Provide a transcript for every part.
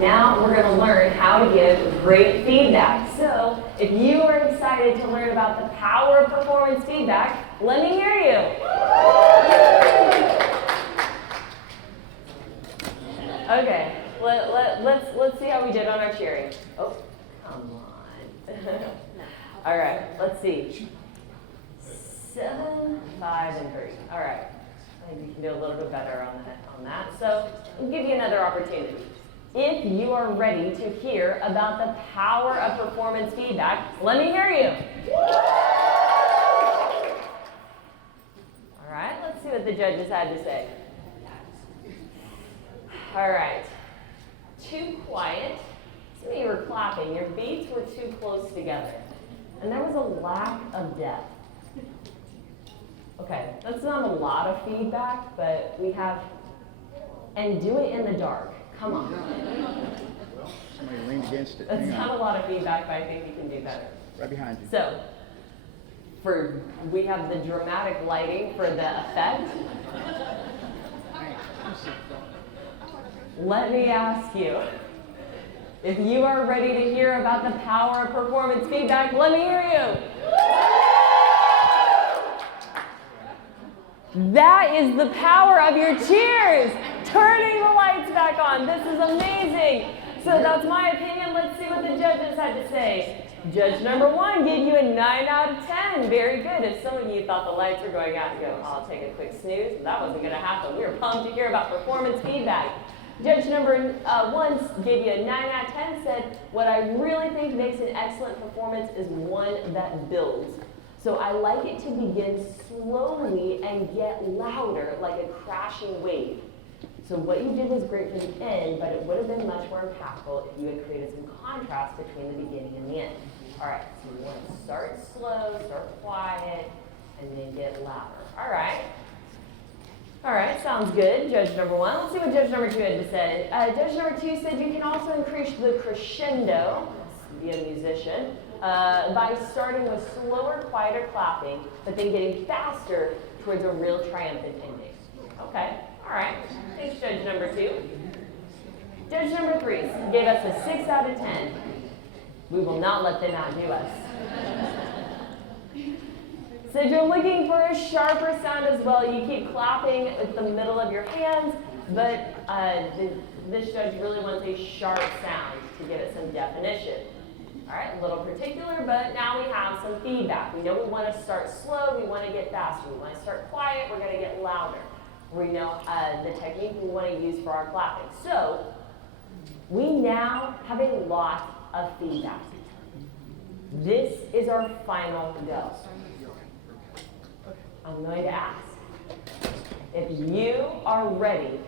now we're going to learn how to give great feedback. So if you are excited to learn about the power of performance feedback, let me hear you. Okay, let's see how we did on our cheering. Oh, come on. All right, let's see. 7, 5, and 3. All right, maybe you can do a little bit better on that. So we'll give you another opportunity. If you are ready to hear about the power of performance feedback, let me hear you. All right, let's see what the judges had to say. All right, too quiet. Some of you were clapping. Your beats were too close together. And there was a lack of depth. Okay, that's not a lot of feedback, but we have, and do it in the dark. Come on. Well, somebody leaned against it. That's not a lot of feedback, but I think you can do better. Right behind you. So, we have the dramatic lighting for the effect. Let me ask you, if you are ready to hear about the power of performance feedback, let me hear you. That is the power of your cheers. Turning the lights back on. This is amazing. So that's my opinion. Let's see what the judges had to say. Judge number 1 gave you a 9 out of 10. Very good. If some of you thought the lights were going out, you go, I'll take a quick snooze. That wasn't going to happen. We were pumped to hear about performance feedback. Judge number 1 gave you a 9 out of 10, said, what I really think makes an excellent performance is one that builds. So I like it to begin slowly and get louder, like a crashing wave. So what you did was great for the end, but it would have been much more impactful if you had created some contrast between the beginning and the end. All right, so you want to start slow, start quiet, and then get louder. All right. All right, sounds good. Judge number 1. Let's see what judge number 2 had to say. Judge number 2 said you can also increase the crescendo, be a musician, by starting with slower, quieter clapping, but then getting faster towards a real triumphant ending. Okay, all right. Thanks, judge number 2. Judge number 3 gave us a 6 out of 10. We will not let them outdo us. So if you're looking for a sharper sound as well, you keep clapping with the middle of your hands, but this judge really wants a sharp sound to give it some definition. All right, a little particular, but now we have some feedback. We know we want to start slow, we want to get faster. We want to start quiet, we're going to get louder. We know the technique we want to use for our clapping. So we now have a lot of feedback. This is our final go. I'm going to ask, if you are ready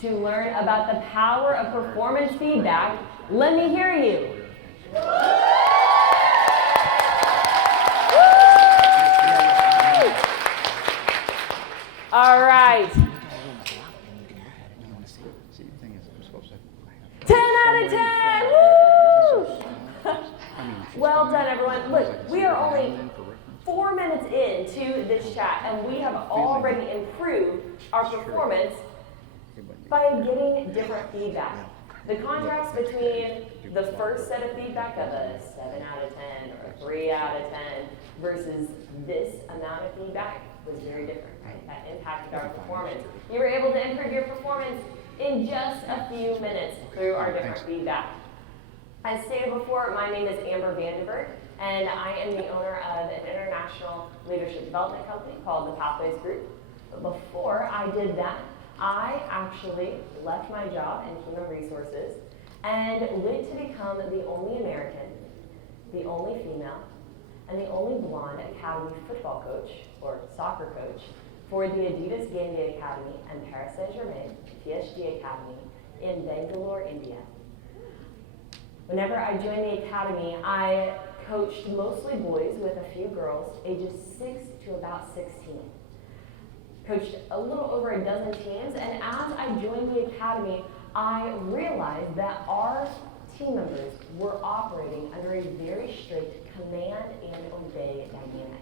to learn about the power of performance feedback, let me hear you. All right. 10 out of 10. Woo! Well done, everyone. Look, we are only 4 minutes into this chat, and we have already improved our performance by getting different feedback. The contrast between the first set of feedback of a 7 out of 10 or a 3 out of 10 versus this amount of feedback was very different, right? That impacted our performance. You were able to improve your performance in just a few minutes through our different feedback. As stated before, my name is Amber Vanderburg, and I am the owner of an international leadership development company called the Pathways Group. But before I did that, I actually left my job in human resources and went to become the only American, the only female, and the only blonde academy football coach, or soccer coach, for the Adidas Gambia Academy and Paris Saint-Germain, PSG Academy, in Bangalore, India. Whenever I joined the academy, I coached mostly boys with a few girls, ages 6 to about 16. Coached a little over a dozen teams, and as I joined the academy, I realized that our team members were operating under a very strict command and obey dynamic.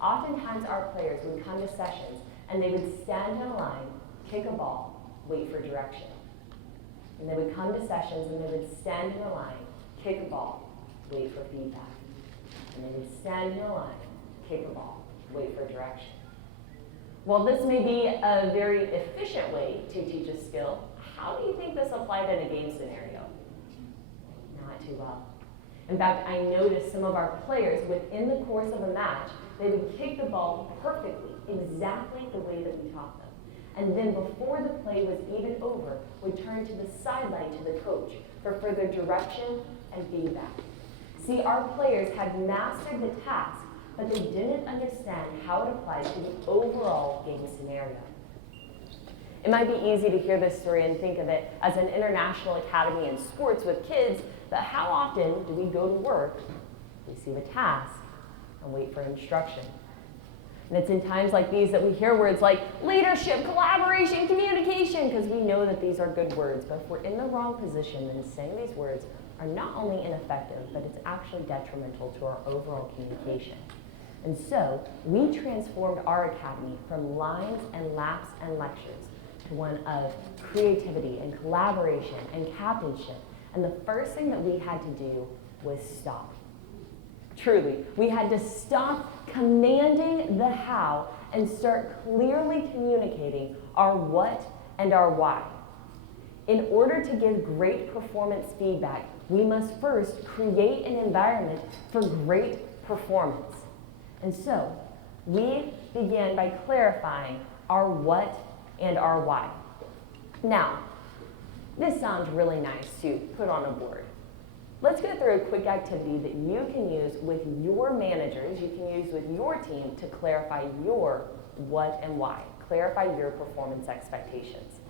Oftentimes our players would come to sessions and they would stand in a line, kick a ball, wait for direction. And they would come to sessions and they would stand in a line, kick a ball, wait for feedback. And they would stand in a line, kick a ball, wait for direction. While this may be a very efficient way to teach a skill, how do you think this applied in a game scenario? Not too well. In fact, I noticed some of our players within the course of a match, they would kick the ball perfectly, exactly the way that we taught them. And then before the play was even over, would turn to the sideline to the coach for further direction and feedback. See, our players had mastered the task, but they didn't understand how it applied to the overall game scenario. It might be easy to hear this story and think of it as an international academy in sports with kids, but how often do we go to work, receive a task, and wait for instruction? And it's in times like these that we hear words like leadership, collaboration, communication, because we know that these are good words, but if we're in the wrong position, then saying these words are not only ineffective, but it's actually detrimental to our overall communication. And so, we transformed our academy from lines and laps and lectures to one of creativity and collaboration and captainship. And the first thing that we had to do was stop. Truly, we had to stop commanding the how and start clearly communicating our what and our why. In order to give great performance feedback, we must first create an environment for great performance. And so, we began by clarifying our what and our why. Now, this sounds really nice to put on a board. Let's go through a quick activity that you can use with your managers, you can use with your team to clarify your what and why, clarify your performance expectations.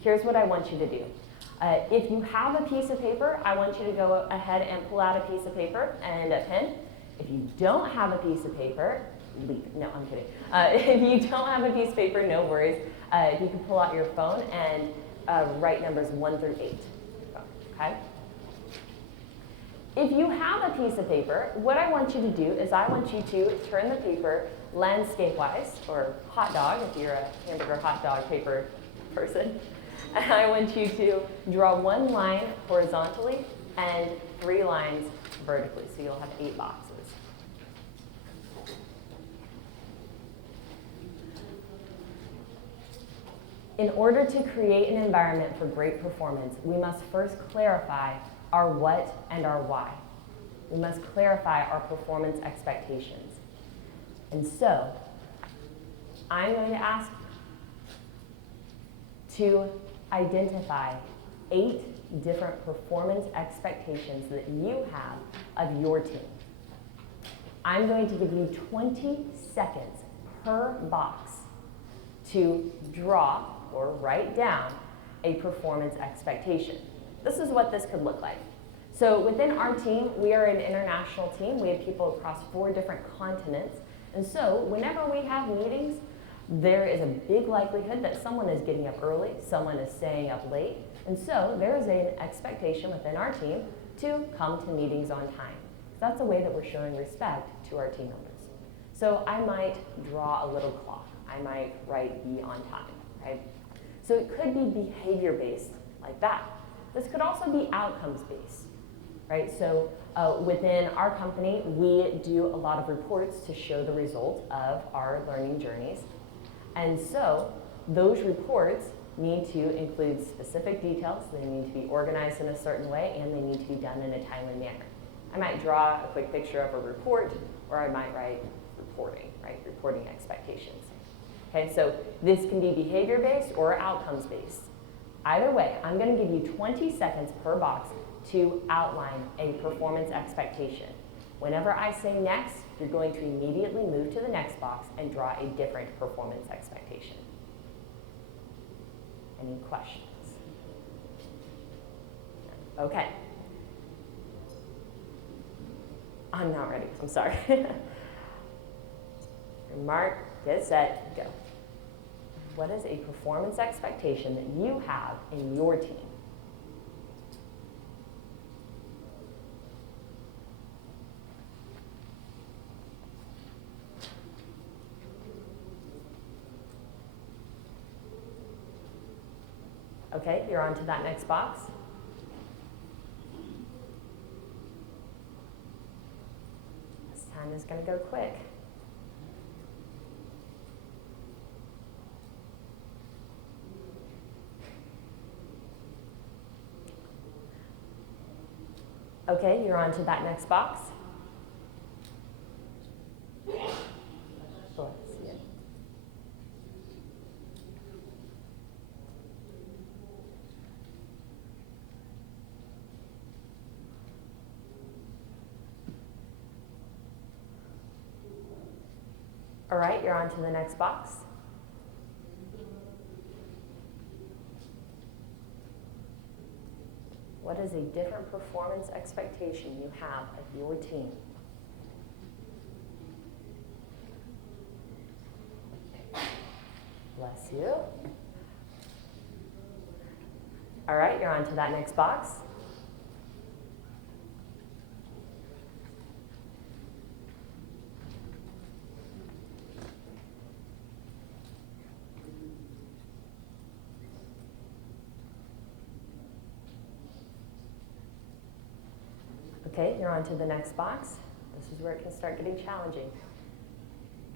Here's what I want you to do. If you have a piece of paper, I want you to go ahead and pull out a piece of paper and a pen. If you don't have a piece of paper, leave. No, I'm kidding. If you don't have a piece of paper, no worries. You can pull out your phone and write numbers 1 through 8. Okay? If you have a piece of paper, what I want you to do is I want you to turn the paper landscape-wise, or hot dog, if you're a hamburger hot dog paper person. And I want you to draw 1 line horizontally and 3 lines vertically, so you'll have 8 boxes. In order to create an environment for great performance, we must first clarify our what and our why. We must clarify our performance expectations. And so, I'm going to ask you to identify 8 different performance expectations that you have of your team. I'm going to give you 20 seconds per box to draw or write down a performance expectation. This is what this could look like. So within our team, we are an international team. We have people across 4 different continents. And so whenever we have meetings, there is a big likelihood that someone is getting up early, someone is staying up late. And so there is an expectation within our team to come to meetings on time. That's a way that we're showing respect to our team members. So I might draw a little clock. I might write be on time, right? So it could be behavior-based like that. This could also be outcomes-based, right? So within our company, we do a lot of reports to show the result of our learning journeys. And so those reports need to include specific details, they need to be organized in a certain way, and they need to be done in a timely manner. I might draw a quick picture of a report, or I might write reporting, right? Reporting expectations. Okay, so this can be behavior-based or outcomes-based. Either way, I'm going to give you 20 seconds per box to outline a performance expectation. Whenever I say next, you're going to immediately move to the next box and draw a different performance expectation. Any questions? Okay. I'm not ready. I'm sorry. Mark, get set, go. What is a performance expectation that you have in your team? Okay, you're on to that next box. This time is going to go quick. Okay, you're on to that next box. Let's see it. All right, you're on to the next box. What is a different performance expectation you have of your team? Bless you. All right, you're on to that next box. Okay, you're on to the next box. This is where it can start getting challenging.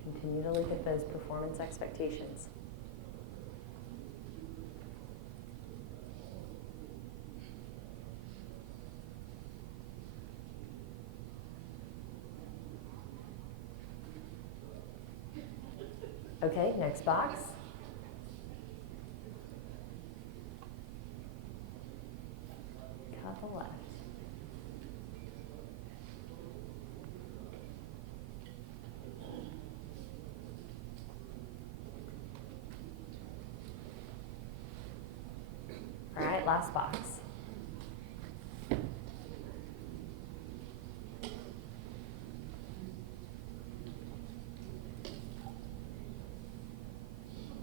Continue to look at those performance expectations. Okay, next box. Cut the left. All right, last box.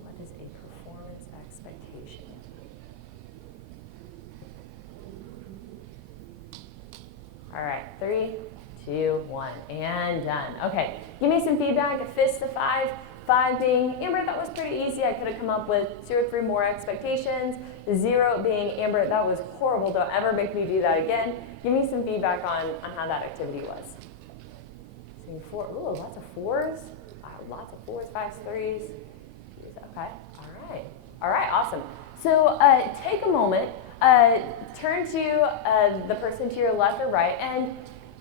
What is a performance expectation? All right, 3, 2, 1, and done. Okay, give me some feedback, a fist to 5. 5 being, Amber, that was pretty easy. I could have come up with 2 or 3 more expectations. 0 being, Amber, that was horrible. Don't ever make me do that again. Give me some feedback on how that activity was. Seeing 4, ooh, lots of 4s. Wow, lots of 4s, 5s, 3s. Okay, all right, awesome. So take a moment, turn to the person to your left or right, and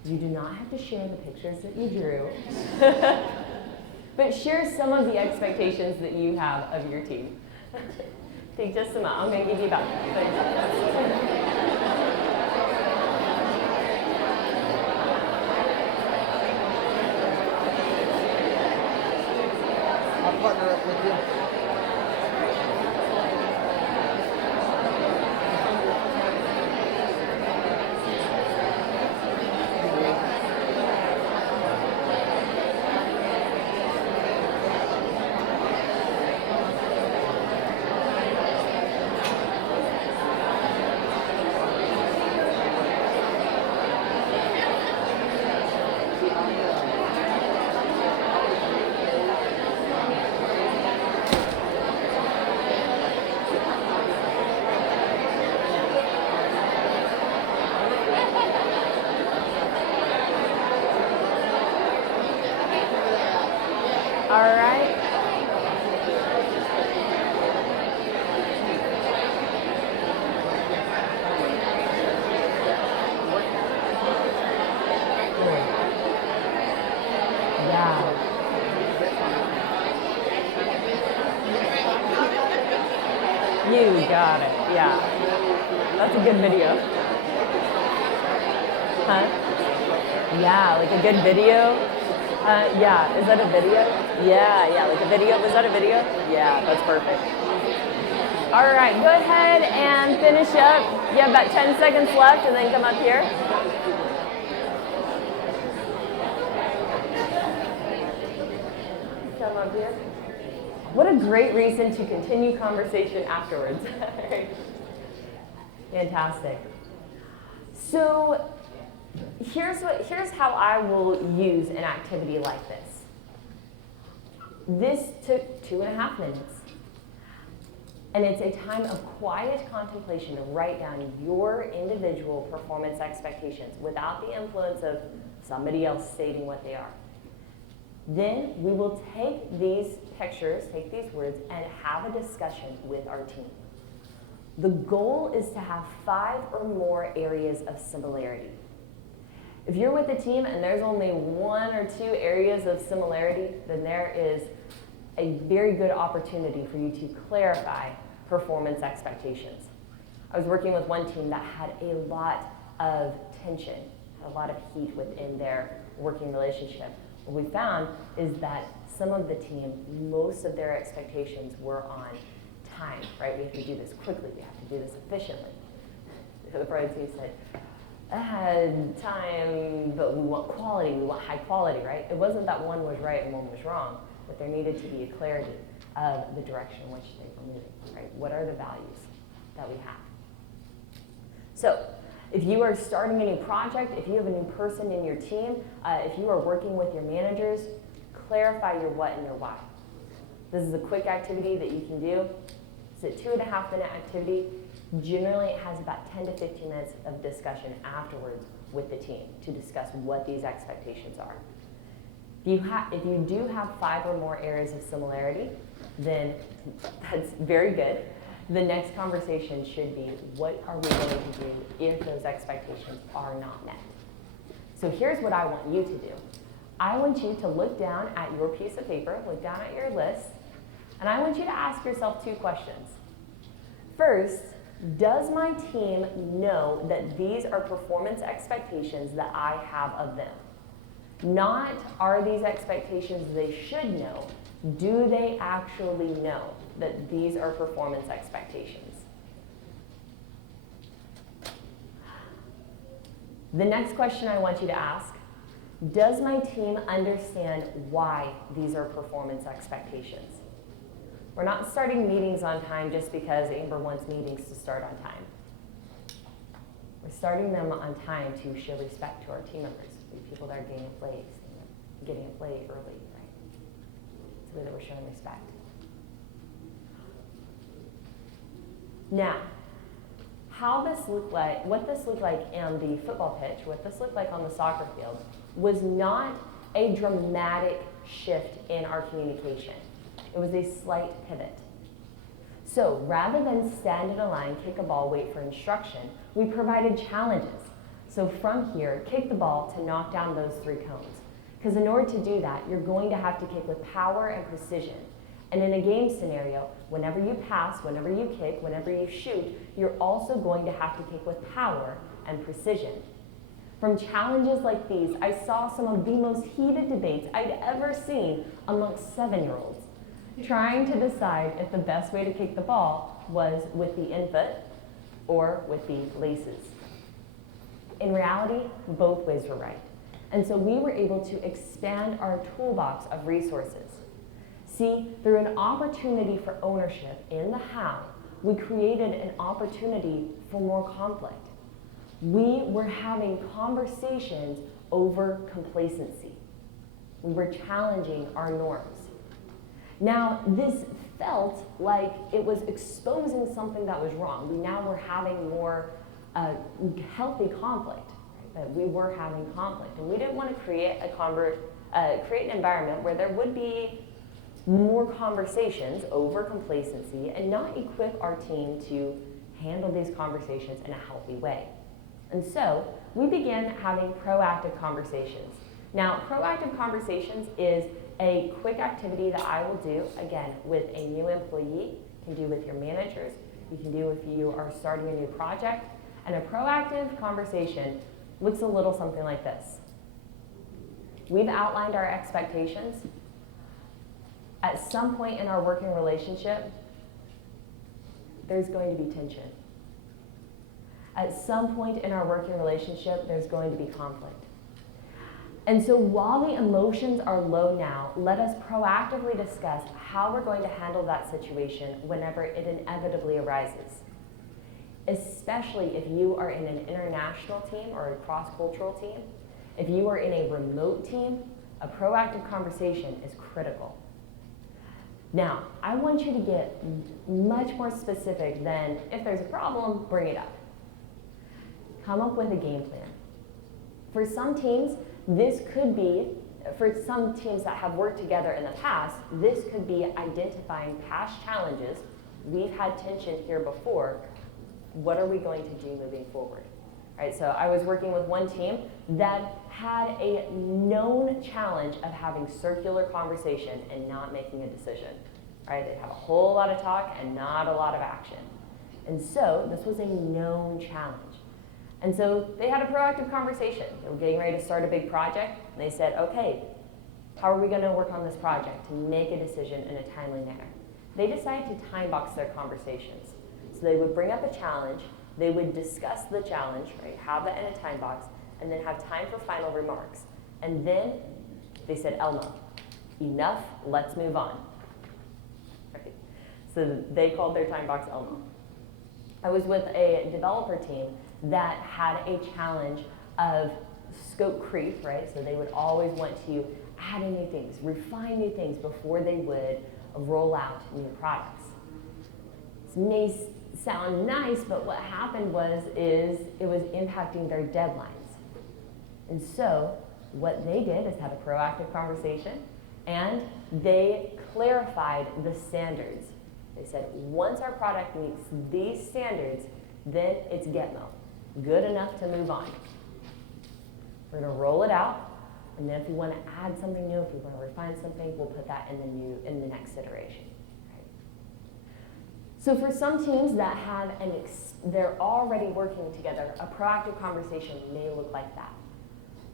you do not have to share the pictures that you drew. But share some of the expectations that you have of your team. Take just a moment. I'm going to give you about 30 seconds. I'll partner up with you. All right. Yeah. You got it. Yeah. That's a good video. Huh? Yeah, like a good video. Yeah, is that a video? Yeah, like a video. Was that a video? Yeah, that's perfect. All right, go ahead and finish up. You have about 10 seconds left, and then come up here. Come up here. What a great reason to continue conversation afterwards. Fantastic. So here's how I will use an activity like this. This took 2.5 minutes. And it's a time of quiet contemplation to write down your individual performance expectations without the influence of somebody else stating what they are. Then we will take these pictures, take these words, and have a discussion with our team. The goal is to have 5 or more areas of similarity. If you're with a team and there's only 1 or 2 areas of similarity, then there is a very good opportunity for you to clarify performance expectations. I was working with one team that had a lot of tension, had a lot of heat within their working relationship. What we found is that some of the team, most of their expectations were on time, right? We have to do this quickly, we have to do this efficiently. The bride team said, I had time, but we want quality, we want high quality, right? It wasn't that one was right and one was wrong, but there needed to be a clarity of the direction in which they were moving, right? What are the values that we have? So, if you are starting a new project, if you have a new person in your team, if you are working with your managers, clarify your what and your why. This is a quick activity that you can do. It's a 2.5-minute activity. Generally, it has about 10 to 15 minutes of discussion afterwards with the team to discuss what these expectations are. If you do have 5 or more areas of similarity, then that's very good. The next conversation should be, what are we going to do if those expectations are not met? So here's what I want you to do. I want you to look down at your piece of paper, look down at your list, and I want you to ask yourself 2 questions. First, does my team know that these are performance expectations that I have of them? Not, are these expectations they should know? Do they actually know that these are performance expectations? The next question I want you to ask, does my team understand why these are performance expectations? We're not starting meetings on time just because Amber wants meetings to start on time. We're starting them on time to show respect to our team members, the people that are getting up late early, right? It's the way that we're showing respect. Now, what this looked like in the football pitch, what this looked like on the soccer field, was not a dramatic shift in our communication. It was a slight pivot. So rather than stand in a line, kick a ball, wait for instruction, we provided challenges. So from here, kick the ball to knock down those 3 cones. Because in order to do that, you're going to have to kick with power and precision. And in a game scenario, whenever you pass, whenever you kick, whenever you shoot, you're also going to have to kick with power and precision. From challenges like these, I saw some of the most heated debates I'd ever seen amongst 7-year-olds, trying to decide if the best way to kick the ball was with the infoot or with the laces. In reality, both ways were right. And so we were able to expand our toolbox of resources. See, through an opportunity for ownership in the how, we created an opportunity for more conflict. We were having conversations over complacency. We were challenging our norms. Now, this felt like it was exposing something that was wrong. We now were having more healthy conflict. Right? We were having conflict, and we didn't want to create an environment where there would be more conversations over complacency and not equip our team to handle these conversations in a healthy way. And so we began having proactive conversations. Now, proactive conversations is a quick activity that I will do, again, with a new employee. You can do with your managers. You can do if you are starting a new project. And a proactive conversation looks a little something like this. We've outlined our expectations. At some point in our working relationship, there's going to be tension. At some point in our working relationship, there's going to be conflict. And so while the emotions are low now, let us proactively discuss how we're going to handle that situation whenever it inevitably arises. Especially if you are in an international team or a cross-cultural team. If you are in a remote team, a proactive conversation is critical. Now, I want you to get much more specific than if there's a problem, bring it up. Come up with a game plan. For some teams, this could be, for some teams that have worked together in the past, this could be identifying past challenges. We've had tension here before. What are we going to do moving forward? Right, so I was working with one team that had a known challenge of having circular conversation and not making a decision. Right, they'd have a whole lot of talk and not a lot of action. And so this was a known challenge. And so they had a proactive conversation. They were getting ready to start a big project, and they said, okay, how are we going to work on this project to make a decision in a timely manner? They decided to time box their conversations. So they would bring up a challenge, they would discuss the challenge, right, have that in a time box, and then have time for final remarks. And then they said, Elmo, enough, let's move on. Right. So they called their time box Elmo. I was with a developer team that had a challenge of scope creep, right? So they would always want to add in new things, refine new things before they would roll out new products. This may sound nice, but what happened is it was impacting their deadlines. And so what they did is have a proactive conversation, and they clarified the standards. They said, once our product meets these standards, then it's Getmo. Good enough to move on. We're going to roll it out, and then if we want to add something new, if we want to refine something, we'll put that in the next iteration. Right? So for some teams that have they're already working together, a proactive conversation may look like that.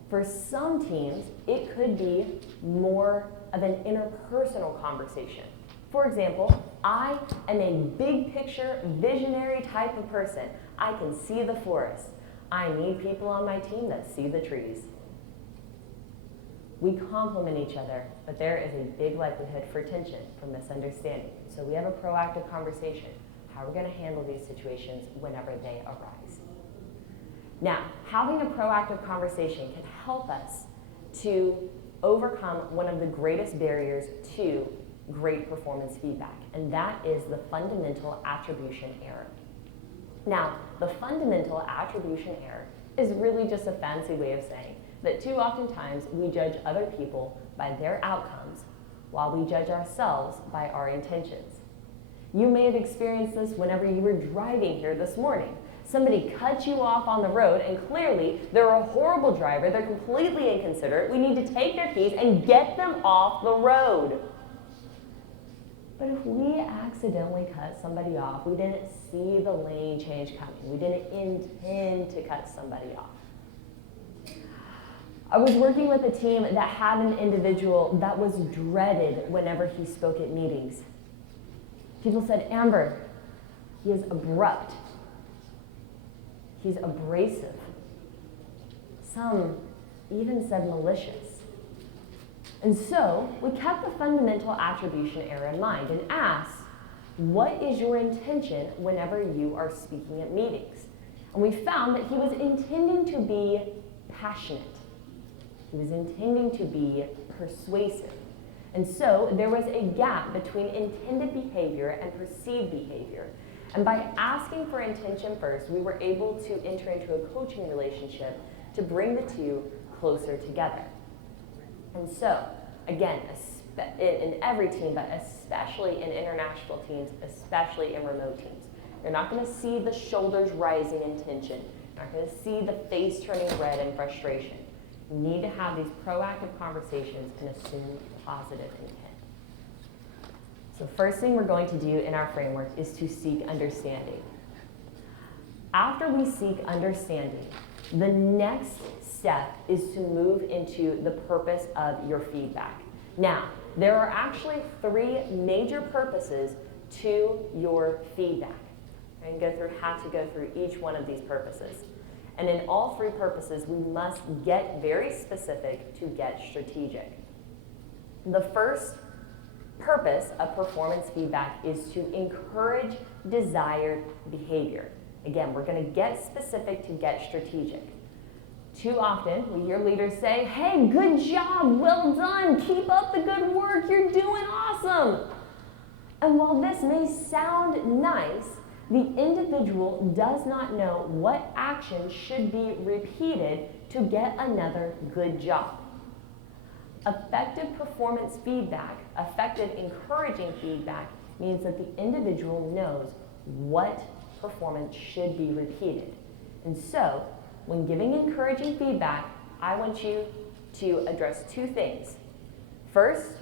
For some teams, it could be more of an interpersonal conversation. For example, I am a big picture, visionary type of person. I can see the forest. I need people on my team that see the trees. We complement each other, but there is a big likelihood for tension, for misunderstanding. So we have a proactive conversation. How are we going to handle these situations whenever they arise? Now, having a proactive conversation can help us to overcome one of the greatest barriers to great performance feedback, and that is the fundamental attribution error. Now, the fundamental attribution error is really just a fancy way of saying that too often times we judge other people by their outcomes while we judge ourselves by our intentions. You may have experienced this whenever you were driving here this morning. Somebody cut you off on the road, and clearly they're a horrible driver, they're completely inconsiderate. We need to take their keys and get them off the road. But if we accidentally cut somebody off, we didn't see the lane change coming. We didn't intend to cut somebody off. I was working with a team that had an individual that was dreaded whenever he spoke at meetings. People said, Amber, he is abrupt. He's abrasive. Some even said malicious. And so we kept the fundamental attribution error in mind and asked, what is your intention whenever you are speaking at meetings? And we found that he was intending to be passionate. He was intending to be persuasive. And so there was a gap between intended behavior and perceived behavior. And by asking for intention first, we were able to enter into a coaching relationship to bring the two closer together. And so, again, in every team, but especially in international teams, especially in remote teams, you're not going to see the shoulders rising in tension. You're not going to see the face turning red in frustration. You need to have these proactive conversations and assume positive intent. So first thing we're going to do in our framework is to seek understanding. After we seek understanding, the next step is to move into the purpose of your feedback. Now, there are actually 3 major purposes to your feedback. I'm going to have to go through each one of these purposes. And in all 3 purposes, we must get very specific to get strategic. The first purpose of performance feedback is to encourage desired behavior. Again, we're going to get specific to get strategic. Too often, we hear leaders say, hey, good job, well done, keep up the good work, you're doing awesome. And while this may sound nice, the individual does not know what action should be repeated to get another good job. Effective performance feedback, effective encouraging feedback, means that the individual knows what performance should be repeated. And so, when giving encouraging feedback, I want you to address two things. First,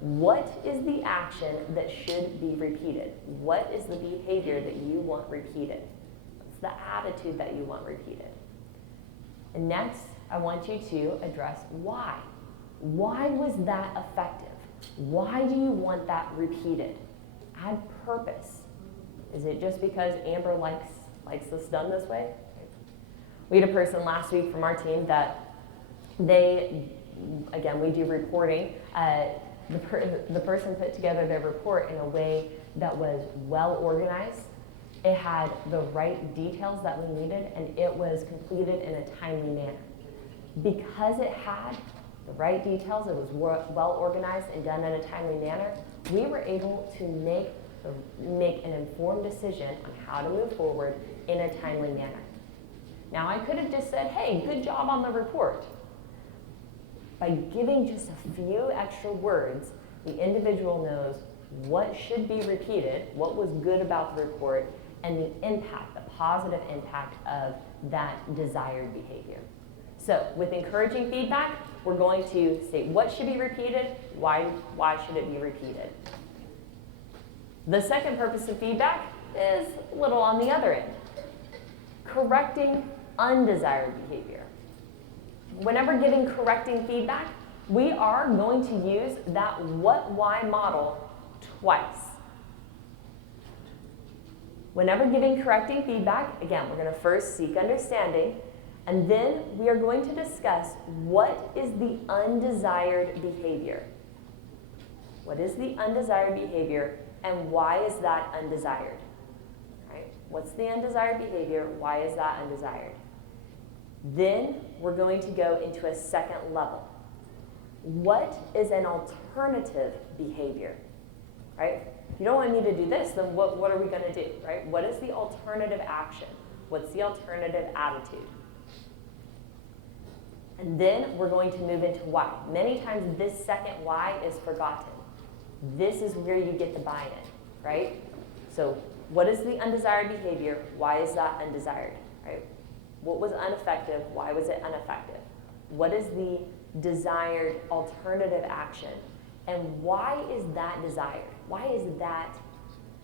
what is the action that should be repeated? What is the behavior that you want repeated? What's the attitude that you want repeated? And next, I want you to address why. Why was that effective? Why do you want that repeated? Add purpose. Is it just because Amber likes this done this way? We had a person last week from our team that again, we do reporting. The person put together their report in a way that was well organized. It had the right details that we needed, and it was completed in a timely manner. Because it had the right details, it was well organized and done in a timely manner, we were able to make an informed decision on how to move forward in a timely manner. Now, I could have just said, hey, good job on the report. By giving just a few extra words, the individual knows what should be repeated, what was good about the report, and the impact, the positive impact of that desired behavior. So with encouraging feedback, we're going to state what should be repeated, why should it be repeated. The second purpose of feedback is a little on the other end. Correcting undesired behavior. Whenever giving correcting feedback, we are going to use that what-why model twice. Whenever giving correcting feedback, again, we're going to first seek understanding, and then we are going to discuss what is the undesired behavior. What is the undesired behavior, and why is that undesired? Right? What's the undesired behavior? Why is that undesired? Then we're going to go into a second level. What is an alternative behavior? Right? If you don't want me to do this, then what are we going to do? Right? What is the alternative action? What's the alternative attitude? And then we're going to move into why. Many times this second why is forgotten. This is where you get the buy-in, right? So what is the undesired behavior? Why is that undesired, right? What was ineffective? Why was it ineffective? What is the desired alternative action? And why is that desired? Why is that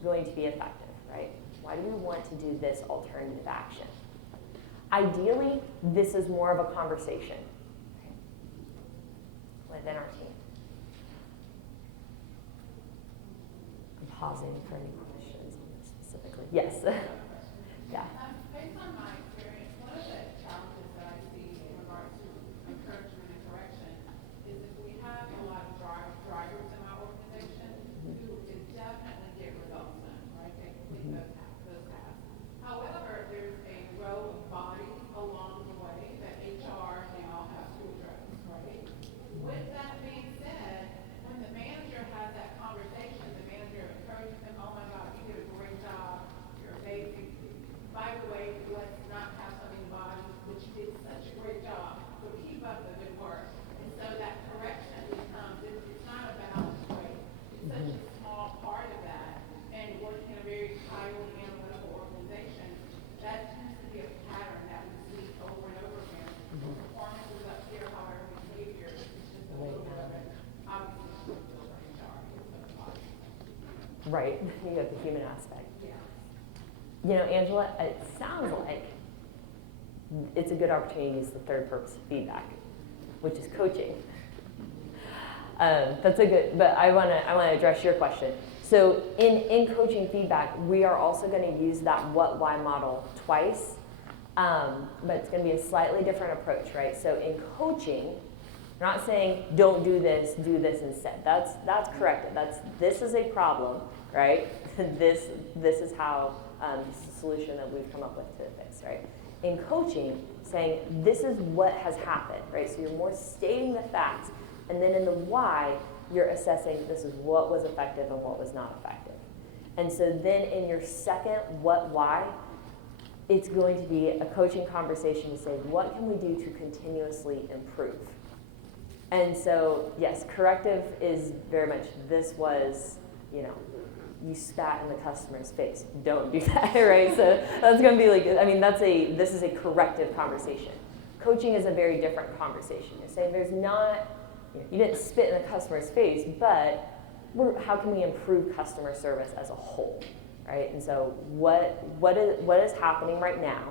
going to be effective, right? Why do we want to do this alternative action? Ideally, this is more of a conversation within our team. I'm pausing for any questions on this specifically. Yes. Yeah. Based on my experience, one of the challenges that I see in regards to encouragement and correction is if we have a lot of drivers in my organization who can definitely get results done, right? They complete those tasks. However, there's a row of bodies along the way that HR now have to address, right? With that being said, when the manager has that conversation, the manager encourages them, oh my God, you did a great job, you're amazing. By the way, let's not have something body, which you did such a great job, so keep up the good work. And so that correction becomes, it's not a balance, right? It's such a small part of that, and working in a very highly analytical organization, that tends to be a pattern that we see over and over again. Performance is up here, however, behavior is just a little bit of it. Obviously, still for HR, it's the body. Right. You have the human aspect. Yeah. You know, Angela, it sounds like it's a good opportunity to use the third purpose of feedback, which is coaching. That's a good, but I want to address your question. So in coaching feedback, we are also going to use that what-why model twice, but it's going to be a slightly different approach, right? So in coaching, we're not saying don't do this instead. That's correct. This is a problem, right? This is how this is the solution that we've come up with to fix, right? In coaching, saying this is what has happened, right? So you're more stating the facts, and then in the why, you're assessing this is what was effective and what was not effective. And so then in your second what, why, it's going to be a coaching conversation to say, what can we do to continuously improve? And so, yes, corrective is very much, this was, you spat in the customer's face. Don't do that, right? So that's going to be like, this is a corrective conversation. Coaching is a very different conversation. You're saying there's not, you didn't spit in the customer's face, but how can we improve customer service as a whole, right? And so what is happening right now?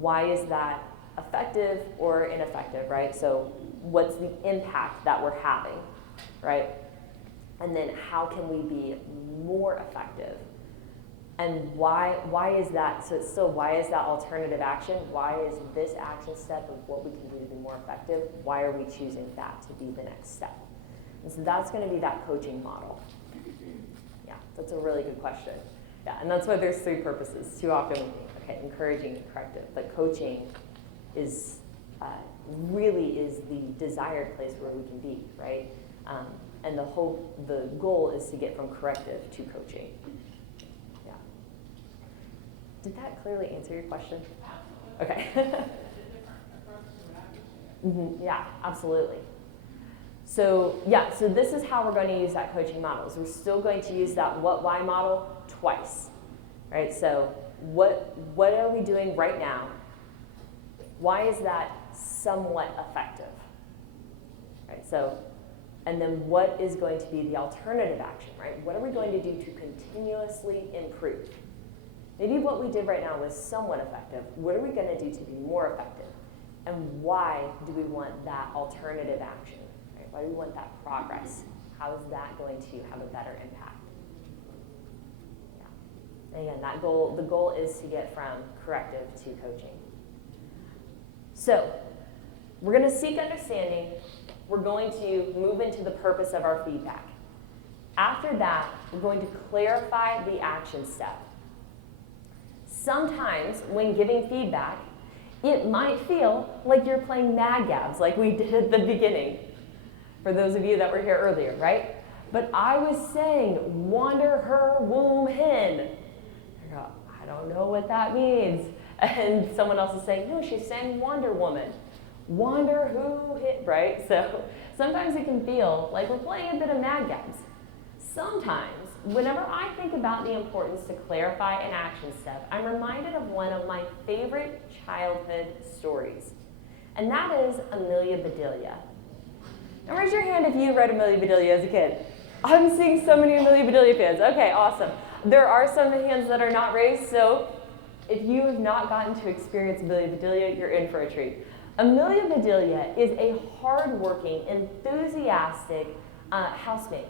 Why is that effective or ineffective, right? So what's the impact that we're having, right? And then how can we be more effective? And why is that? So it's still, why is that alternative action? Why is this action step of what we can do to be more effective? Why are we choosing that to be the next step? And so that's going to be that coaching model. Yeah, that's a really good question. Yeah, and that's why there's 3 purposes. Too often we think, okay, encouraging and corrective, but coaching is really is the desired place where we can be, right? And the goal is to get from corrective to coaching. Yeah. Did that clearly answer your question? Okay. Yeah, absolutely. So this is how we're going to use that coaching model. So we're still going to use that what, why model twice, right? So what are we doing right now? Why is that somewhat effective, right? So, and then what is going to be the alternative action, right? What are we going to do to continuously improve? Maybe what we did right now was somewhat effective. What are we going to do to be more effective? And why do we want that alternative action? Right? Why do we want that progress? How is that going to have a better impact? Yeah. And again, the goal is to get from corrective to coaching. So, we're going to seek understanding. We're going to move into the purpose of our feedback. After that, we're going to clarify the action step. Sometimes, when giving feedback, it might feel like you're playing Mad Gabs, like we did at the beginning, for those of you that were here earlier, right? But I was saying, wander her womb hen. I don't know what that means. And someone else is saying, no, she's saying Wonder Woman. Wonder who hit, right? So sometimes it can feel like we're playing a bit of Mad Gabs. Sometimes, whenever I think about the importance to clarify an action step, I'm reminded of one of my favorite childhood stories. And that is Amelia Bedelia. Now raise your hand if you read Amelia Bedelia as a kid. I'm seeing so many Amelia Bedelia fans. Okay, awesome. There are some hands that are not raised, so if you have not gotten to experience Amelia Bedelia, you're in for a treat. Amelia Bedelia is a hardworking, enthusiastic housemaid,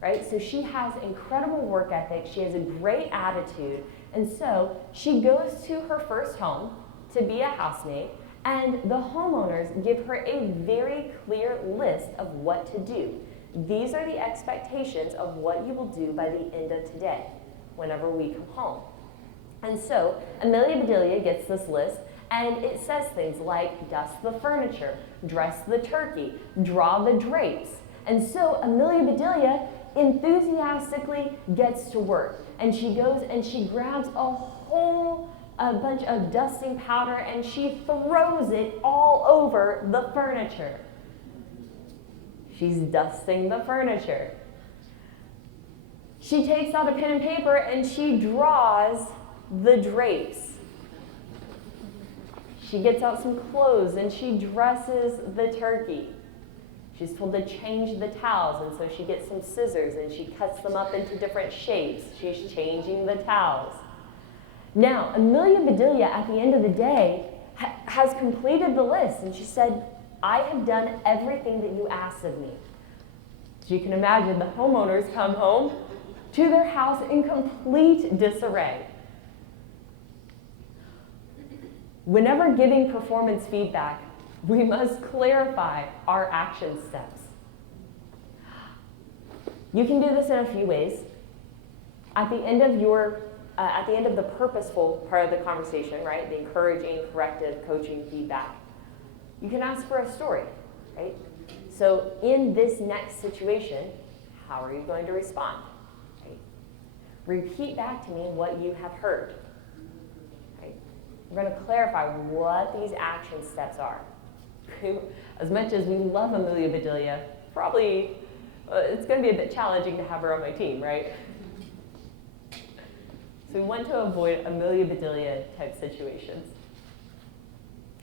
right? So she has incredible work ethic, she has a great attitude, and so she goes to her first home to be a housemaid, and the homeowners give her a very clear list of what to do. These are the expectations of what you will do by the end of today, whenever we come home. And so Amelia Bedelia gets this list, and it says things like dust the furniture, dress the turkey, draw the drapes. And so Amelia Bedelia enthusiastically gets to work, and she goes and she grabs a bunch of dusting powder and she throws it all over the furniture. She's dusting the furniture. She takes out a pen and paper and she draws the drapes. She gets out some clothes and she dresses the turkey. She's told to change the towels, and so she gets some scissors and she cuts them up into different shapes. She's changing the towels. Now, Amelia Bedelia, at the end of the day, has completed the list, and she said, I have done everything that you asked of me. So you can imagine the homeowners come home to their house in complete disarray. Whenever giving performance feedback, we must clarify our action steps. You can do this in a few ways. At the end of the purposeful part of the conversation, right, the encouraging, corrective, coaching, feedback, you can ask for a story, right? So in this next situation, how are you going to respond? Right? Repeat back to me what you have heard. Right? We're going to clarify what these action steps are. As much as we love Amelia Bedelia, probably it's going to be a bit challenging to have her on my team, right? So we want to avoid Amelia Bedelia type situations.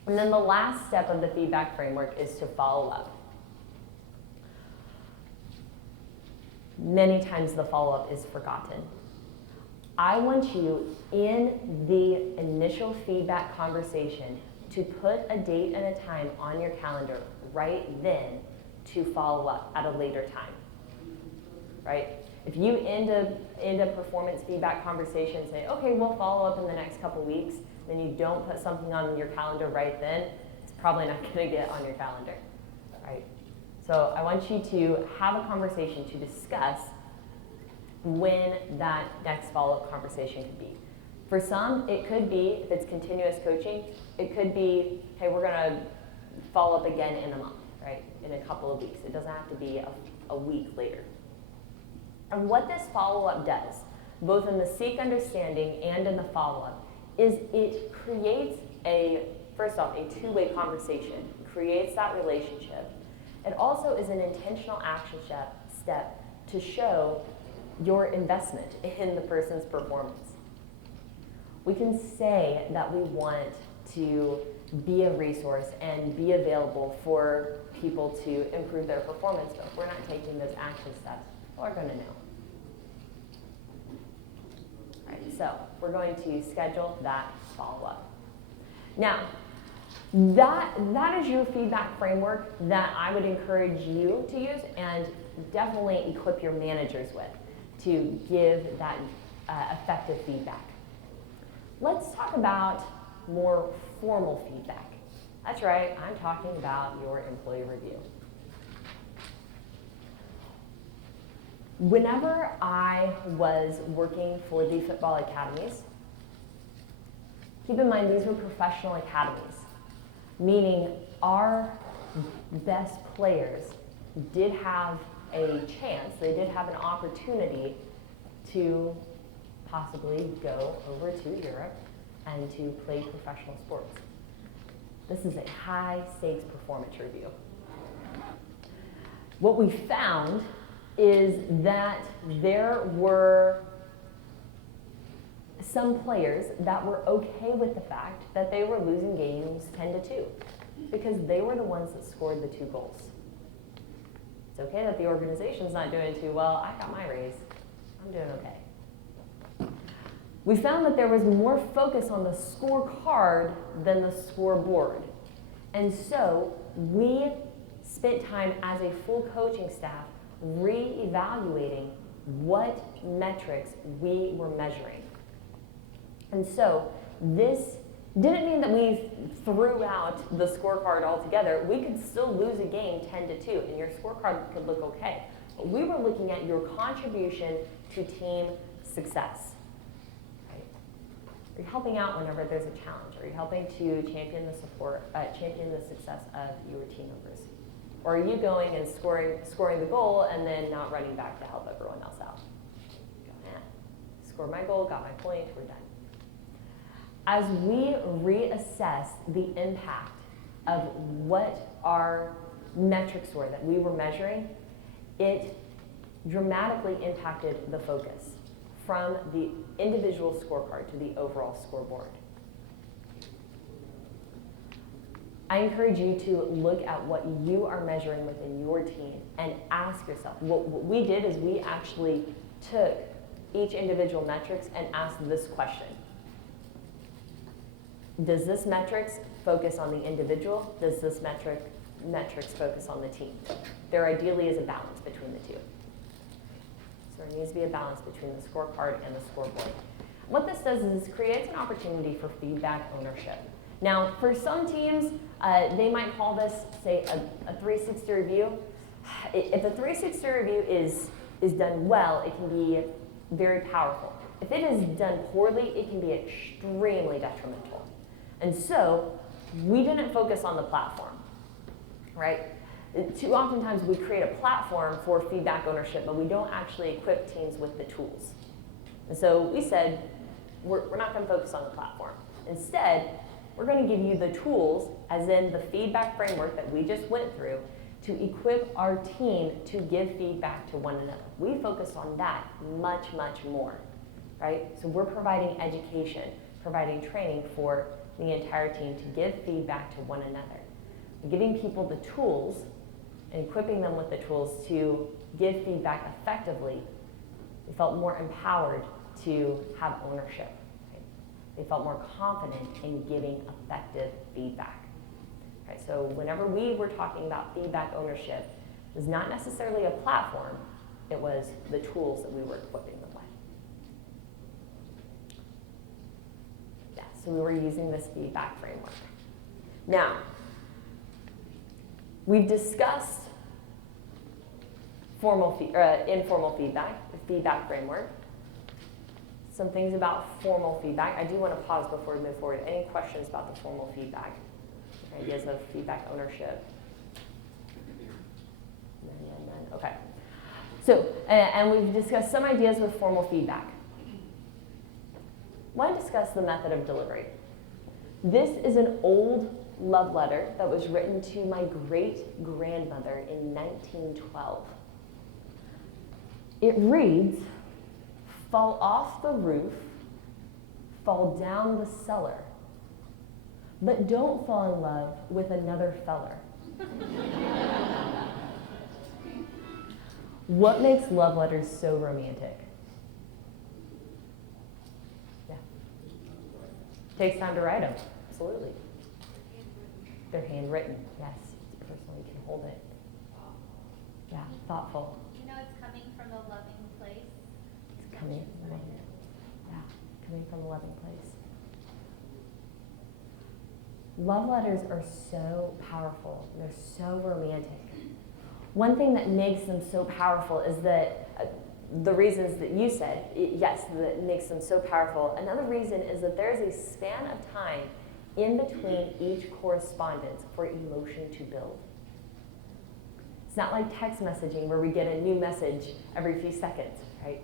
And then the last step of the feedback framework is to follow up. Many times the follow-up is forgotten. I want you in the initial feedback conversation to put a date and a time on your calendar right then to follow up at a later time, right? If you end a performance feedback conversation and say, okay, we'll follow up in the next couple weeks, then you don't put something on your calendar right then, it's probably not going to get on your calendar, right? So I want you to have a conversation to discuss when that next follow-up conversation could be. For some, it could be, if it's continuous coaching, it could be, hey, we're going to follow up again in a month, right? In a couple of weeks. It doesn't have to be a week later. And what this follow-up does, both in the seek understanding and in the follow-up, is it creates first off, a two-way conversation. It creates that relationship. It also is an intentional action step to show your investment in the person's performance. We can say that we want to be a resource and be available for people to improve their performance, but if we're not taking those action steps, people are going to know. All right, so we're going to schedule that follow-up. Now, that is your feedback framework that I would encourage you to use and definitely equip your managers with to give that effective feedback. Let's talk about more formal feedback. That's right, I'm talking about your employee review. Whenever I was working for the football academies, keep in mind these were professional academies, meaning our best players did have a chance, they did have an opportunity to possibly go over to Europe and to play professional sports. This is a high stakes performance review. What we found is that there were some players that were okay with the fact that they were losing games 10-2 because they were the ones that scored the 2 goals. It's okay that the organization's not doing too well. I got my raise. I'm doing okay. We found that there was more focus on the scorecard than the scoreboard. And so we spent time as a full coaching staff re-evaluating what metrics we were measuring. And so this didn't mean that we threw out the scorecard altogether. We could still lose a game 10-2 and your scorecard could look okay. But we were looking at your contribution to team success. Right? Are you helping out whenever there's a challenge? Are you helping to champion the success of your team members? Or are you going and scoring the goal and then not running back to help everyone else out? Scored my goal, got my point, we're done. As we reassess the impact of what our metrics were that we were measuring, it dramatically impacted the focus from the individual scorecard to the overall scoreboard. I encourage you to look at what you are measuring within your team and ask yourself. What we did is we actually took each individual metrics and asked this question. Does this metrics focus on the individual? Does this metrics focus on the team? There ideally is a balance between the two. So there needs to be a balance between the scorecard and the scoreboard. What this does is creates an opportunity for feedback ownership. Now, for some teams, they might call this, say, a 360 review. If a 360 review is done well, it can be very powerful. If it is done poorly, it can be extremely detrimental. And so, we didn't focus on the platform, right? too oftentimes we create a platform for feedback ownership, but we don't actually equip teams with the tools. And so we said, we're not going to focus on the platform. Instead, we're going to give you the tools, as in the feedback framework that we just went through, to equip our team to give feedback to one another. We focus on that much, much more, right? So we're providing education, providing training for the entire team to give feedback to one another. Giving people the tools and equipping them with the tools to give feedback effectively, they felt more empowered to have ownership. Right? They felt more confident in giving effective feedback. Right? So whenever we were talking about feedback ownership, it was not necessarily a platform, it was the tools that we were equipping them with. Yeah, so we were using this feedback framework. Now, we've discussed informal feedback, the feedback framework. Some things about formal feedback. I do want to pause before we move forward. Any questions about the formal feedback? Ideas of feedback ownership? None. Okay. So, and we've discussed some ideas with formal feedback. I want to discuss the method of delivery. This is an old love letter that was written to my great-grandmother in 1912. It reads, "Fall off the roof, fall down the cellar, but don't fall in love with another feller." What makes love letters so romantic? Yeah. Takes time to write them, absolutely. They're handwritten, yes. It's personal, you can hold it. Yeah, thoughtful. You know it's coming from a loving place. It's coming from a loving, yeah, coming from a loving place. Love letters are so powerful. They're so romantic. One thing that makes them so powerful is that the reasons that you said, yes, that makes them so powerful. Another reason is that there's a span of time in between each correspondence for emotion to build. It's not like text messaging where we get a new message every few seconds, right?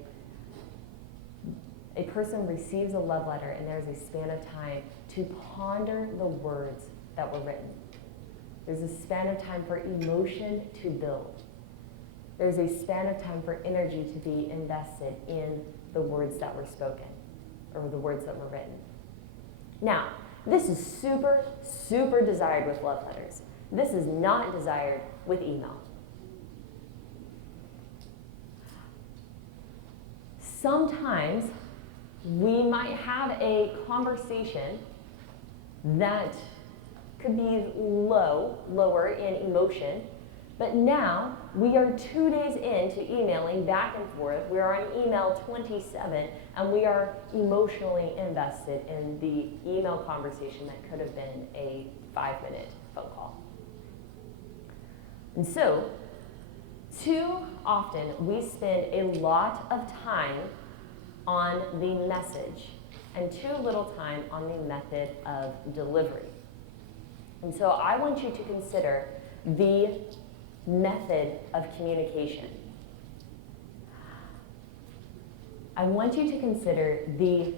A person receives a love letter and there's a span of time to ponder the words that were written. There's a span of time for emotion to build. There's a span of time for energy to be invested in the words that were spoken or the words that were written. Now, this is super, super desired with love letters. This is not desired with email. Sometimes we might have a conversation that could be lower in emotion, but now we are 2 days into emailing back and forth. We are on email 27, and we are emotionally invested in the email conversation that could have been a 5-minute phone call. And so, too often we spend a lot of time on the message and too little time on the method of delivery. And so I want you to consider the method of communication. I want you to consider the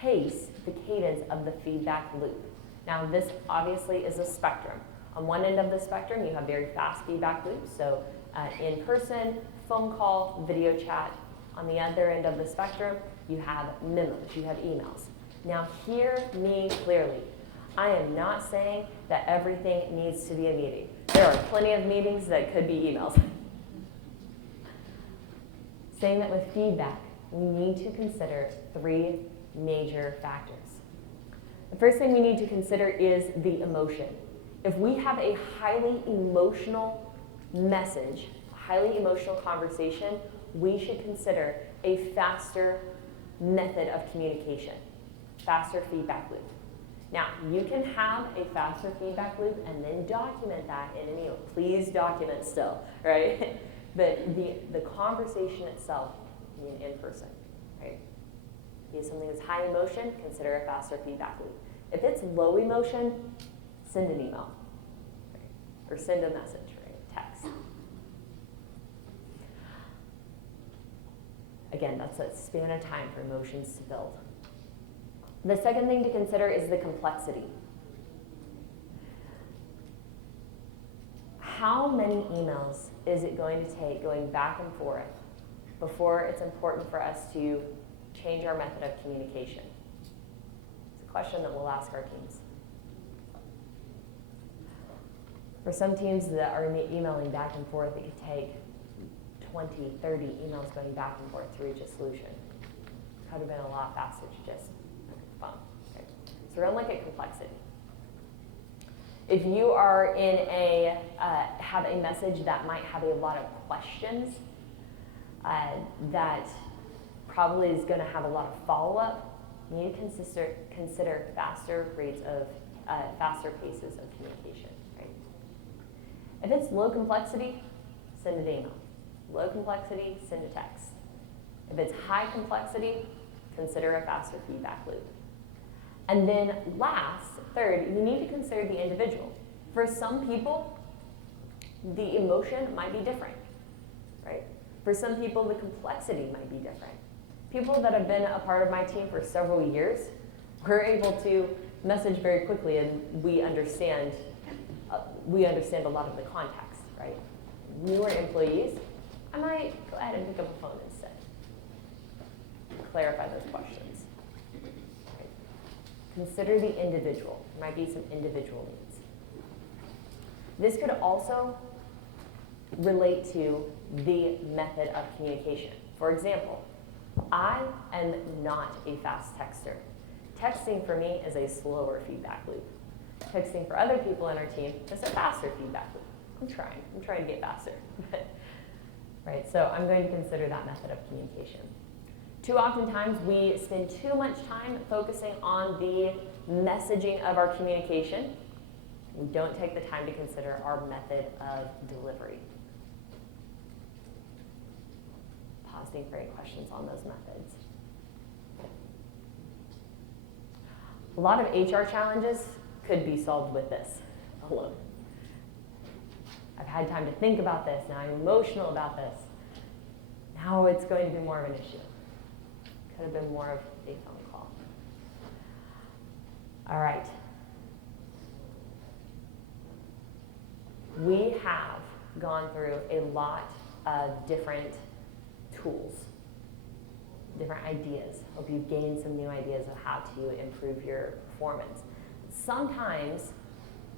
pace, the cadence of the feedback loop. Now this obviously is a spectrum. On one end of the spectrum you have very fast feedback loops, so in person, phone call, video chat. On the other end of the spectrum you have memos, you have emails. Now hear me clearly. I am not saying that everything needs to be a meeting. There are plenty of meetings that could be emails. Saying that with feedback, we need to consider 3 major factors. The first thing we need to consider is the emotion. If we have a highly emotional message, a highly emotional conversation, we should consider a faster method of communication, faster feedback loop. Now, you can have a faster feedback loop and then document that in an email. Please document still, right? But the conversation itself, in person, right? If it's something that's high emotion, consider a faster feedback loop. If it's low emotion, send an email, right? Or send a message, right? Text. Again, that's a span of time for emotions to build. The second thing to consider is the complexity. How many emails is it going to take going back and forth before it's important for us to change our method of communication? It's a question that we'll ask our teams. For some teams that are emailing back and forth, it could take 20, 30 emails going back and forth to reach a solution. Could have been a lot faster to just pick up the phone. Okay? So we're going to look at complexity. If you are in have a message that might have a lot of questions, that probably is going to have a lot of follow-up, you need to consider faster paces of communication. Right? If it's low complexity, send an email. Low complexity, send a text. If it's high complexity, consider a faster feedback loop. And then third, you need to consider the individual. For some people, the emotion might be different, right? For some people, the complexity might be different. People that have been a part of my team for several years, we're able to message very quickly, and we understand a lot of the context, right? Newer employees, I might go ahead and pick up a phone instead. Clarify those questions. Right? Consider the individual. There might be some individual needs. This could also relate to the method of communication. For example, I am not a fast texter. Texting for me is a slower feedback loop. Texting for other people in our team is a faster feedback loop. I'm trying to get faster. Right, so I'm going to consider that method of communication. Too oftentimes we spend too much time focusing on the messaging of our communication. We don't take the time to consider our method of delivery. Pausing for any questions on those methods. A lot of HR challenges could be solved with this alone. I've had time to think about this. Now I'm emotional about this. Now it's going to be more of an issue. Could have been more of a phone call. All right. We have gone through a lot of different tools, different ideas. Hope you've gained some new ideas of how to improve your performance. Sometimes,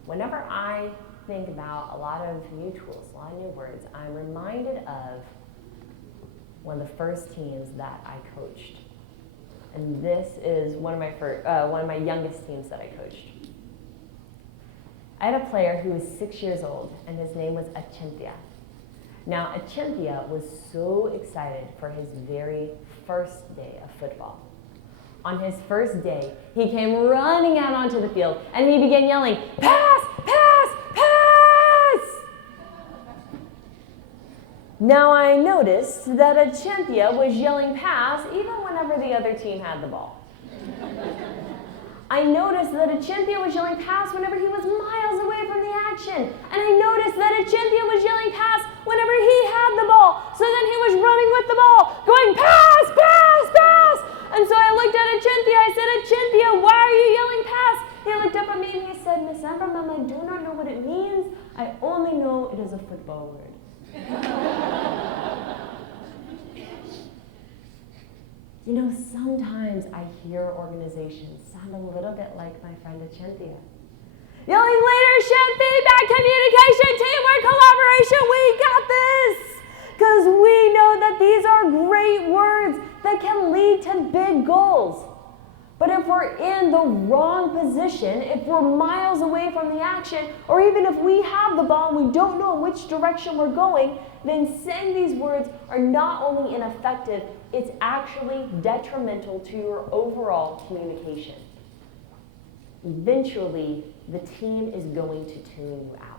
whenever I think about a lot of new tools, a lot of new words, I'm reminded of one of the first teams that I coached. And this is one of my youngest teams that I coached. I had a player who was 6 years old, and his name was Achintya. Now, Achintya was so excited for his very first day of football. On his first day, he came running out onto the field, and he began yelling, "Pass, pass, pass!" Now, I noticed that Achintya was yelling pass even whenever the other team had the ball. I noticed that Achintya was yelling pass whenever he was miles away from the action. And I noticed that Achintya was yelling pass whenever he had the ball. So then he was running with the ball, going pass, pass, pass. And so I looked at Achintya. I said, "Achintya, why are you yelling pass?" He looked up at me and he said, "Miss Amber, Mama, I do not know what it means. I only know it is a football word." You know, sometimes I hear organizations sound a little bit like my friend Achintya. Yelling leadership, feedback, communication, teamwork, collaboration, we got this! Because we know that these are great words that can lead to big goals. But if we're in the wrong position, if we're miles away from the action, or even if we have the ball and we don't know in which direction we're going, then saying these words are not only ineffective, it's actually detrimental to your overall communication. Eventually, the team is going to tune you out.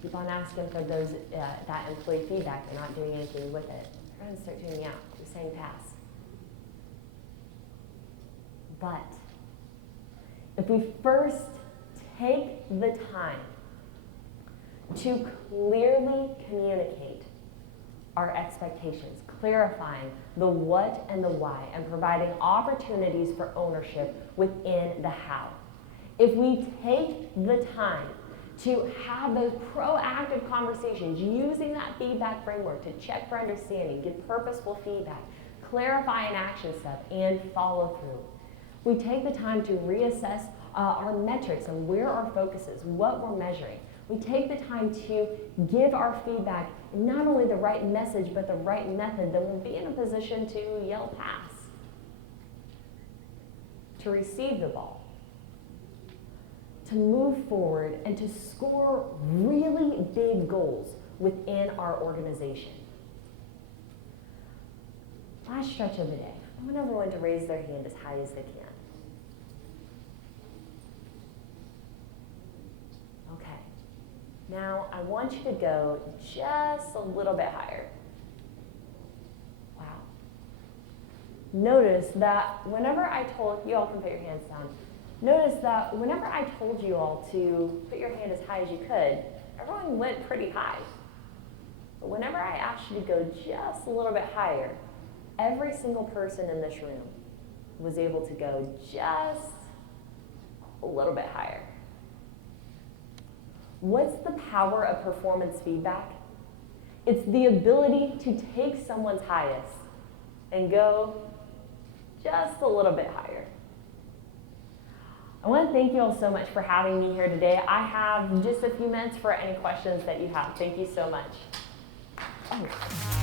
Keep on asking for that employee feedback. You're not doing anything with it. They're going to start tuning you out. You're saying pass. But if we first take the time to clearly communicate our expectations, clarifying the what and the why, and providing opportunities for ownership within the how. If we take the time to have those proactive conversations using that feedback framework to check for understanding, give purposeful feedback, clarify an action step, and follow through. We take the time to reassess our metrics and where our focus is, what we're measuring. We take the time to give our feedback not only the right message, but the right method, then we'll be in a position to yell pass, to receive the ball, to move forward, and to score really big goals within our organization. Last stretch of the day. I want everyone to raise their hand as high as they can. Okay. Now, I want you to go just a little bit higher. Wow. Notice that whenever I told you all can put your hands down. Notice that whenever I told you all to put your hand as high as you could, everyone went pretty high. But whenever I asked you to go just a little bit higher, every single person in this room was able to go just a little bit higher. What's the power of performance feedback? It's the ability to take someone's highest and go just a little bit higher. I want to thank you all so much for having me here today. I have just a few minutes for any questions that you have. Thank you so much. Oh.